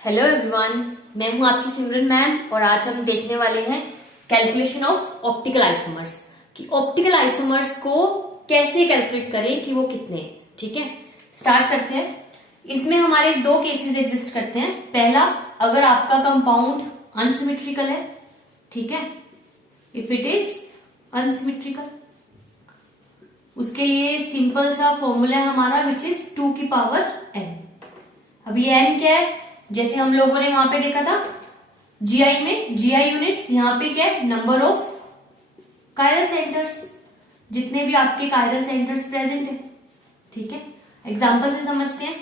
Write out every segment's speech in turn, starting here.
Hello everyone, मैं हूं आपकी सिमरन मैम और आज हम देखने वाले हैं कैलकुलेशन ऑफ ऑप्टिकल आइसोमर्स कि ऑप्टिकल आइसोमर्स को कैसे कैलकुलेट करें कि वो कितने हैं। ठीक है, स्टार्ट करते हैं। इसमें हमारे दो केसेस एग्जिस्ट करते हैं। पहला, अगर आपका कंपाउंड अनसिमेट्रिकल है, ठीक है, इफ इट इज अनसिमेट्रिकल, उसके लिए सिंपल सा फॉर्मूला है हमारा विच इज 2 की पावर n। अब ये n क्या है, जैसे हम लोगों ने वहां पे देखा था जीआई में, जीआई यूनिट्स, यहाँ पे क्या है, नंबर ऑफ कायरल सेंटर्स, जितने भी आपके कायरल सेंटर्स प्रेजेंट है। ठीक है, एग्जांपल से समझते हैं।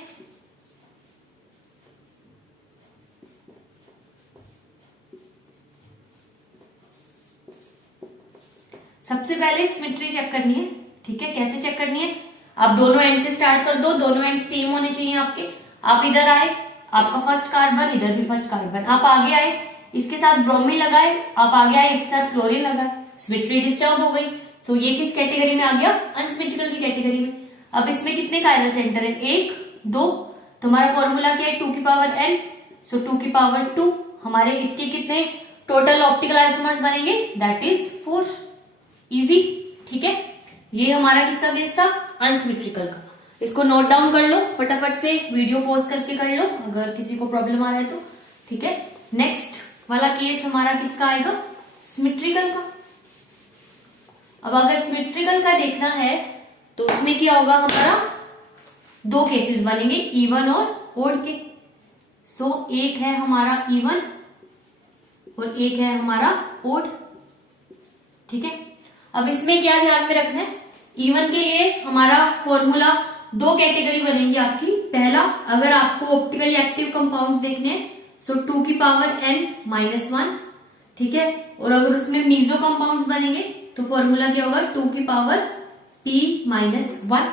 सबसे पहले सिमेट्री चेक करनी है। ठीक है, कैसे चेक करनी है, आप दोनों एंड से स्टार्ट कर दो, दोनों एंड सेम होने चाहिए आपके। आप इधर आए, आपका फर्स्ट कार्बन, इधर भी फर्स्ट कार्बन, आप आगे आए, इसके साथ ब्रोमीन लगाए, आप आगे आए, इसके साथ क्लोरीन लगाए, सिमेट्री डिस्टर्ब हो गई। तो ये किस कैटेगरी में आ गया, अनसिमेट्रिकल की कैटेगरी में। अब इसमें कितने कायरल सेंटर है, 1 2। तुम्हारा फॉर्मूला क्या है, 2 की पावर n, सो 2 की पावर 2। हमारे इसके कितने टोटल ऑप्टिकल आइसोमर्स बनेंगे, दैट इज 4। इजी। ठीक है, ये हमारा किसका केस था, अनसिमेट्रिकल का। इसको नोट डाउन कर लो फटाफट से, वीडियो पॉज करके कर लो अगर किसी को प्रॉब्लम आ रहा है तो। ठीक है, नेक्स्ट वाला केस हमारा किसका आएगा, सिमेट्रिकल का। अब अगर सिमेट्रिकल का देखना है तो उसमें क्या होगा, हमारा दो केसेस बनेंगे, इवन और ओड के। सो एक है हमारा इवन और एक है हमारा ओड। ठीक है, अब इसमें क्या ध्यान में रखना है, इवन के लिए हमारा फॉर्मूला दो कैटेगरी बनेंगी आपकी। पहला, अगर आपको ऑप्टिकली एक्टिव कंपाउंड्स देखने हैं, सो 2 की पावर n माइनस 1। ठीक है, और अगर उसमें मीजो कंपाउंड्स बनेंगे तो फॉर्मूला क्या होगा, 2 की पावर p माइनस 1।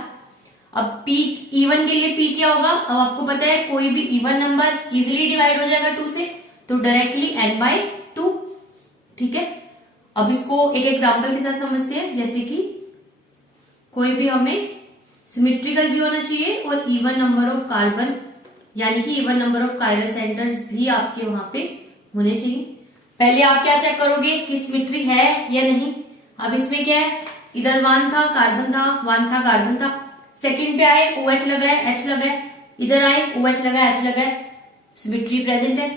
अब p इवन के लिए p क्या होगा, अब आपको पता है कोई भी इवन नंबर इजिली डिवाइड हो जाएगा 2 से, तो डायरेक्टली n बाय 2। ठीक है, अब इसको एक एग्जाम्पल के साथ समझते हैं। जैसे कि कोई भी हमें सिमेट्रिकल भी होना चाहिए और इवन नंबर ऑफ कार्बन, यानी कि even number of chiral centres भी आपके वहां पे होने चाहिए। पहले आप क्या चेक करोगे कि सिमेट्री है या नहीं। अब इसमें क्या है, इधर 1 था कार्बन था, 1 था कार्बन था, सेकंड पे आए OH लगा है, H लगा है, इधर आए OH लगा है, H लगा है, सिमेट्री प्रेजेंट है।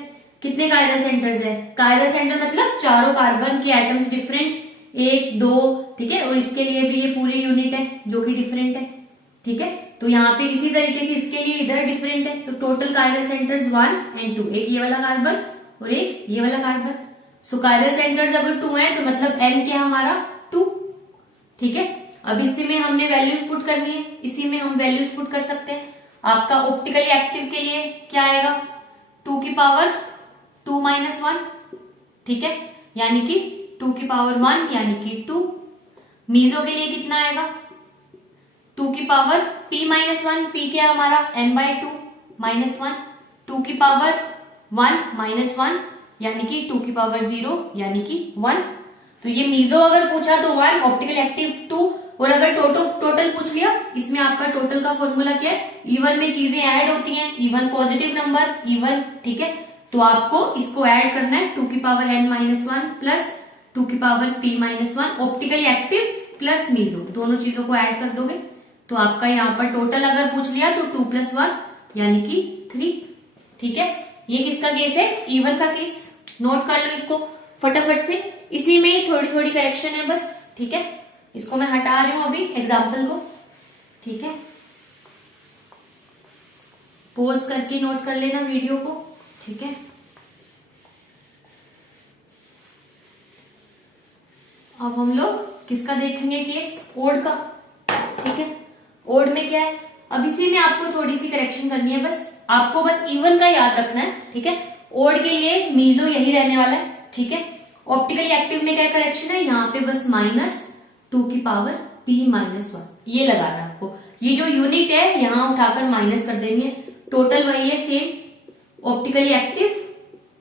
कितने कायरल सेंटर्स है, कायरल सेंटर मतलब चारों कार्बन के एटम्स डिफरेंट, 1 2। ठीक है, और इसके लिए भी ये पूरी यूनिट है जो कि डिफरेंट है। ठीक है, तो यहाँ पे इसी तरीके से इसके लिए इधर डिफरेंट है, तो टोटल कायरल सेंटर्स 1 और 2, एक ये वाला कार्बन और एक ये वाला कार्बन। सो कायरल सेंटर्स अगर 2 है तो मतलब n क्या हमारा 2। ठीक है, अब इसी में हमने वैल्यूज पुट करनी है, इसी में हम वैल्यूज पुट कर सकते हैं। आपका ऑप्टिकली एक्टिव के लिए क्या आएगा, 2 की पावर 2 माइनस 1। ठीक है, यानी कि 2 की पावर 1 यानी कि 2। मीजो के लिए कितना आएगा, 2 की पावर p माइनस 1, p क्या है हमारा n बाय 2 माइनस 1, 2 की पावर 1 माइनस 1 यानी कि 2 की पावर 0 यानी कि 1। तो ये मीजो अगर पूछा तो 1, ऑप्टिकल एक्टिव 2, और अगर टोटल पूछ लिया, इसमें आपका टोटल का फॉर्मूला क्या है, इवन में चीजें ऐड होती हैं, इवन पॉजिटिव नंबर इवन। ठीक है, तो आपको इसको ऐड करना है, 2 की पावर n माइनस 1 प्लस 2 की power p minus 1, optically active plus meso, दोनों चीजों को ऐड कर दोगे तो आपका यहाँ पर टोटल अगर पूछ लिया तो 2 + 1 यानी कि 3। ठीक है, ये किसका केस है, इवन का केस। नोट कर लो इसको फटाफट से, इसी में ही थोड़ी थोड़ी करेक्शन है बस। ठीक है, इसको मैं हटा रही हूं अभी एग्जाम्पल को। ठीक है, पॉज करके नोट कर लेना वीडियो को। ठीक है, अब हम लोग किसका देखेंगे केस, ओड का। ठीक है, ओड में क्या है, अब इसी में आपको थोड़ी सी करेक्शन करनी है बस, आपको बस इवन का याद रखना है। ठीक है, ओड के लिए मीजो यही रहने वाला है। ठीक है, ऑप्टिकली एक्टिव में क्या करेक्शन है, यहाँ पे बस माइनस 2 की पावर p माइनस 1 ये लगाना है आपको। ये जो यूनिट है यहाँ उठाकर माइनस कर देनी है, टोटल वही है same, optically active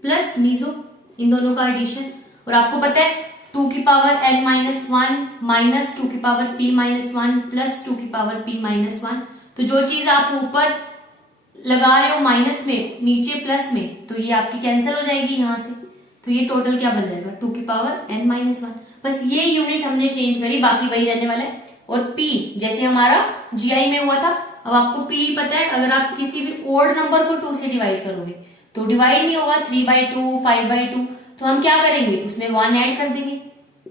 plus meso, इन दोनों का एडिशन। और आपको पता है 2 की पावर n माइनस 1 माइनस 2 की पावर p माइनस 1 प्लस 2 की पावर p माइनस 1। तो जो चीज आप ऊपर लगा रहे हो माइनस में, नीचे प्लस में, तो ये आपकी कैंसिल हो जाएगी यहाँ से। तो ये टोटल क्या बन जाएगा 2 की पावर n-1। बस ये यूनिट हमने चेंज करी, बाकी वही रहने वाला है। और p जैसे हमारा GI में हुआ था, अब आपको p पता है, अगर आप किसी भी ओड नंबर को 2 से डिवाइड करोगे तो डिवाइड नहीं होगा 3/2, 5/2, तो हम क्या करेंगे उसमें 1 ऐड कर देंगे।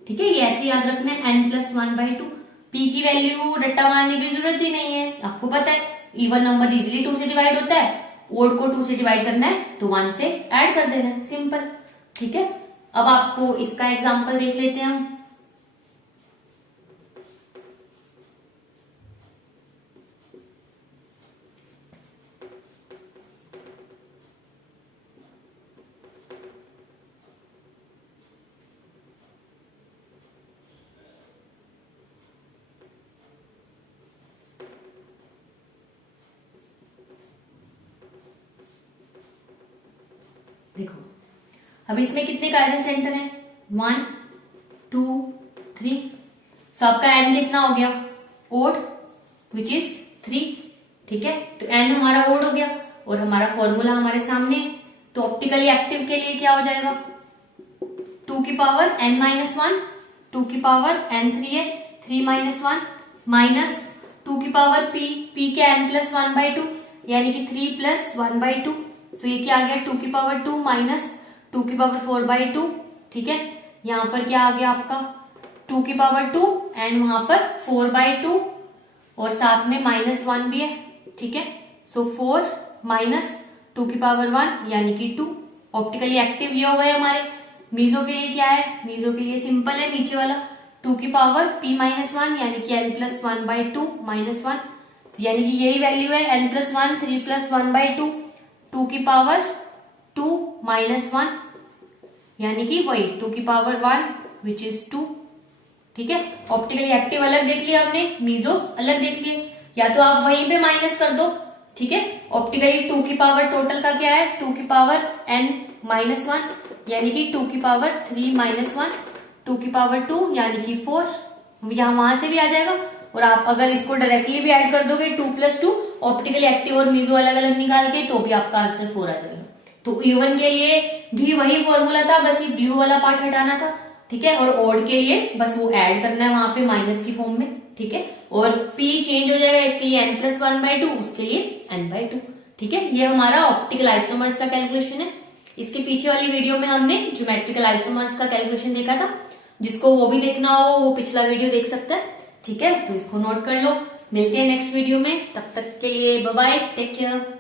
ठीक है, ये ऐसे याद रखना है n+1/2। p की वैल्यू रट्टा मारने की जरूरत ही नहीं है, आपको पता है इवन नंबर इजिली 2 से डिवाइड होता है, ओड को 2 से डिवाइड करना है तो 1 से ऐड कर देना है, सिंपल। ठीक है, अब आपको इसका एग्जांपल देख लेते हैं हम। देखो अब इसमें कितने कायरन सेंटर हैं 1 2 3। सो आपका n कितना हो गया ओड विच इज 3। ठीक है, तो n हमारा ओड हो गया और हमारा फॉर्मूला हमारे सामने है। तो ऑप्टिकली एक्टिव के लिए क्या हो जाएगा 2 की पावर n-1, 2 की पावर n3 है 3-1 माइनस 2 की पावर p के n+1/2 यानी कि 3+1/2। सो ये क्या आ गया 2 की पावर 2 माइनस 2 की पावर 4/2। ठीक है, यहाँ पर क्या आ गया आपका 2 की पावर 2 एंड वहां पर 4/2 और साथ में -1 भी है। ठीक है, सो 4 माइनस 2 की पावर 1 यानी कि 2। ऑप्टिकली एक्टिव ये हो गए हमारे। मीजो के लिए क्या है, मीजो के लिए सिंपल है, नीचे वाला 2 की पावर p-1 यानी कि n+1/2 -1 यानी कि यही वैल्यू है n+1 3+1/2 2 की पावर 2 -1 यानी कि वही 2 की पावर 1 विच इज 2। ठीक है, ऑप्टिकली एक्टिव अलग देख लिया हमने, मीजो अलग देख लिए, या तो आप वहीं पे माइनस कर दो। ठीक है, ऑप्टिकली 2 की पावर टोटल का क्या है 2 की पावर n-1 यानी कि 2 की पावर 3-1 2 की पावर 2 यानी कि 4, यहाँ वहां से भी आ जाएगा। और आप अगर इसको डायरेक्टली भी ऐड कर दोगे 2+2 ऑप्टिकली एक्टिव और मीजो अलग अलग निकाल के, तो भी आपका आंसर 4 आ जाएगा। तो इवन के लिए भी वही फॉर्मूला था, बस ये ब्लू वाला पार्ट हटाना था। ठीक है, और ओड के लिए बस वो ऐड करना है वहां पे माइनस की फॉर्म में। ठीक है, और p चेंज हो जाएगा, इसके लिए n+1/2, उसके लिए n/2। ठीक है, ये हमारा ऑप्टिकल आइसोमर्स का कैलकुलेशन है। इसके पीछे वाली वीडियो में हमने ज्योमेट्रिकल आइसोमर्स का कैलकुलेशन देखा था, जिसको वो भी देखना हो वो पिछला वीडियो देख सकता है। ठीक है, तो इसको नोट कर लो। मिलते हैं नेक्स्ट वीडियो में, तब तक के लिए बाय बाय, टेक केयर।